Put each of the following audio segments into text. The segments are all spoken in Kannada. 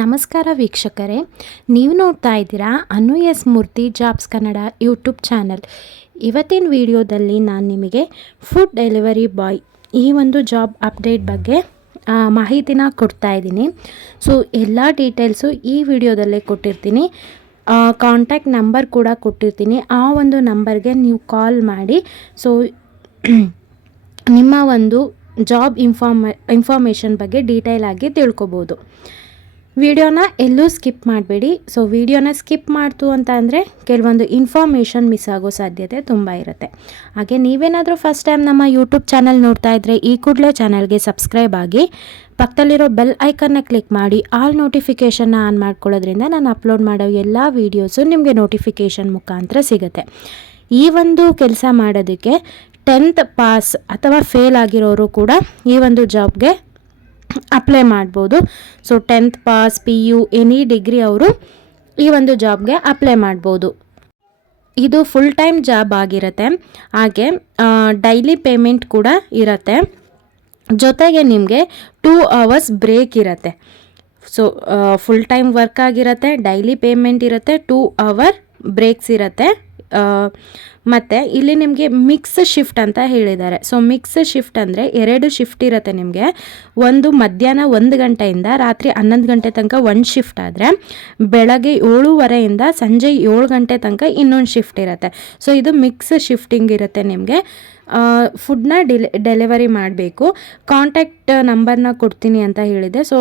ನಮಸ್ಕಾರ ವೀಕ್ಷಕರೇ, ನೀವು ನೋಡ್ತಾ ಇದ್ದೀರಾ ಅನು ಎಸ್ ಮೂರ್ತಿ ಜಾಬ್ಸ್ ಕನ್ನಡ ಯೂಟ್ಯೂಬ್ ಚಾನಲ್. ಇವತ್ತಿನ ವಿಡಿಯೋದಲ್ಲಿ ನಾನು ನಿಮಗೆ ಫುಡ್ ಡೆಲಿವರಿ ಬಾಯ್ ಈ ಒಂದು ಜಾಬ್ ಅಪ್ಡೇಟ್ ಬಗ್ಗೆ ಮಾಹಿತಿನ ಕೊಡ್ತಾ ಇದ್ದೀನಿ. ಸೊ ಎಲ್ಲ ಡೀಟೇಲ್ಸು ಈ ವಿಡಿಯೋದಲ್ಲೇ ಕೊಟ್ಟಿರ್ತೀನಿ. ಕಾಂಟ್ಯಾಕ್ಟ್ ನಂಬರ್ ಕೂಡ ಕೊಟ್ಟಿರ್ತೀನಿ. ಆ ಒಂದು ನಂಬರ್ಗೆ ನೀವು ಕಾಲ್ ಮಾಡಿ ಸೊ ನಿಮ್ಮ ಒಂದು ಜಾಬ್ ಇನ್ಫಾರ್ಮೇಷನ್ ಬಗ್ಗೆ ಡೀಟೇಲ್ ಆಗಿ ತಿಳ್ಕೊಬೋದು. ವಿಡಿಯೋನ ಎಲ್ಲೂ ಸ್ಕಿಪ್ ಮಾಡಬೇಡಿ. ಸೊ ವಿಡಿಯೋನ ಸ್ಕಿಪ್ ಮಾಡ್ತು ಅಂತ ಅಂದರೆ ಕೆಲವೊಂದು ಇನ್ಫಾರ್ಮೇಷನ್ ಮಿಸ್ ಆಗೋ ಸಾಧ್ಯತೆ ತುಂಬ ಇರುತ್ತೆ. ಹಾಗೆ ನೀವೇನಾದರೂ ಫಸ್ಟ್ ಟೈಮ್ ನಮ್ಮ ಯೂಟ್ಯೂಬ್ ಚಾನಲ್ ನೋಡ್ತಾ ಇದ್ದರೆ ಈ ಕೂಡಲೇ ಚಾನಲ್ಗೆ ಸಬ್ಸ್ಕ್ರೈಬ್ ಆಗಿ ಪಕ್ಕದಲ್ಲಿರೋ ಬೆಲ್ ಐಕನ್ನ ಕ್ಲಿಕ್ ಮಾಡಿ ಆಲ್ ನೋಟಿಫಿಕೇಷನ್ನ ಆನ್ ಮಾಡ್ಕೊಳ್ಳೋದ್ರಿಂದ ನಾನು ಅಪ್ಲೋಡ್ ಮಾಡೋ ಎಲ್ಲ ವೀಡಿಯೋಸು ನಿಮಗೆ ನೋಟಿಫಿಕೇಷನ್ ಮುಖಾಂತರ ಸಿಗುತ್ತೆ. ಈ ಒಂದು ಕೆಲಸ ಮಾಡೋದಕ್ಕೆ 10th ಪಾಸ್ ಅಥವಾ ಫೇಲ್ ಆಗಿರೋರು ಕೂಡ ಈ ಒಂದು ಜಾಬ್ಗೆ ಅಪ್ಲೈ ಮಾಡ್ಬೋದು. So 10th pass, PU, any degree ಅವರು ಈ ಒಂದು ಜಾಬ್ಗೆ ಅಪ್ಲೈ ಮಾಡ್ಬೋದು. ಇದು ಫುಲ್ ಟೈಮ್ ಜಾಬ್ ಆಗಿರುತ್ತೆ. ಹಾಗೆ ಡೈಲಿ ಪೇಮೆಂಟ್ ಕೂಡ ಇರುತ್ತೆ. ಜೊತೆಗೆ ನಿಮಗೆ 2 hours ಬ್ರೇಕ್ ಇರುತ್ತೆ. ಸೊ ಫುಲ್ ಟೈಮ್ ವರ್ಕ್ ಆಗಿರುತ್ತೆ, ಡೈಲಿ ಪೇಮೆಂಟ್ ಇರುತ್ತೆ, 2 hour ಬ್ರೇಕ್ಸ್ ಇರುತ್ತೆ. ಮತ್ತು ಇಲ್ಲಿ ನಿಮಗೆ ಮಿಕ್ಸ್ ಶಿಫ್ಟ್ ಅಂತ ಹೇಳಿದ್ದಾರೆ. ಸೊ ಮಿಕ್ಸ್ ಶಿಫ್ಟ್ ಅಂದರೆ 2 ಶಿಫ್ಟ್ ಇರುತ್ತೆ ನಿಮಗೆ. ಒಂದು ಮಧ್ಯಾಹ್ನ 1 ಗಂಟೆಯಿಂದ ರಾತ್ರಿ 11 ಗಂಟೆ ತನಕ ಒಂದು ಶಿಫ್ಟ್ ಆದರೆ ಬೆಳಗ್ಗೆ 7:30 ಸಂಜೆ 7 ಗಂಟೆ ತನಕ ಇನ್ನೊಂದು ಶಿಫ್ಟ್ ಇರುತ್ತೆ. ಸೊ ಇದು ಮಿಕ್ಸ್ ಶಿಫ್ಟಿಂಗ್ ಇರುತ್ತೆ ನಿಮಗೆ. ಫುಡ್ನ ಡೆಲಿವರಿ ಮಾಡಬೇಕು. ಕಾಂಟ್ಯಾಕ್ಟ್ ನಂಬರ್ನ ಕೊಡ್ತೀನಿ ಅಂತ ಹೇಳಿದೆ. ಸೊ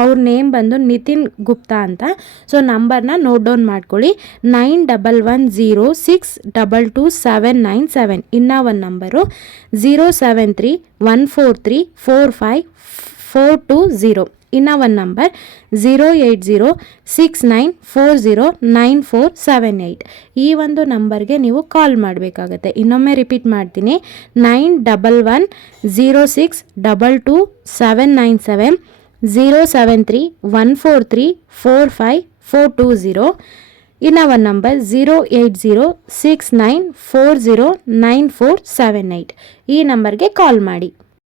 ಅವ್ರ ನೇಮ್ ಬಂದು ನಿತಿನ್ ಗುಪ್ತಾ ಅಂತ. ಸೊ ನಂಬರ್ನ ನೋಟ್ ಡೌನ್ ಮಾಡ್ಕೊಳ್ಳಿ. 9110622797. ಇನ್ನೂ ಒಂದು ನಂಬರು 07314345420. ಇನ್ನೂ ಒಂದು ನಂಬರ್ 08069409478. ಈ ಒಂದು ನಂಬರ್ಗೆ ನೀವು ಕಾಲ್ ಮಾಡಬೇಕಾಗತ್ತೆ. ಇನ್ನೊಮ್ಮೆ ರಿಪೀಟ್ ಮಾಡ್ತೀನಿ, 9110622797. 07314345420. ಇನ್ನೂ ಒಂದು ನಂಬರ್ 08069409478. ಈ ನಂಬರ್ಗೆ ಕಾಲ್ ಮಾಡಿ.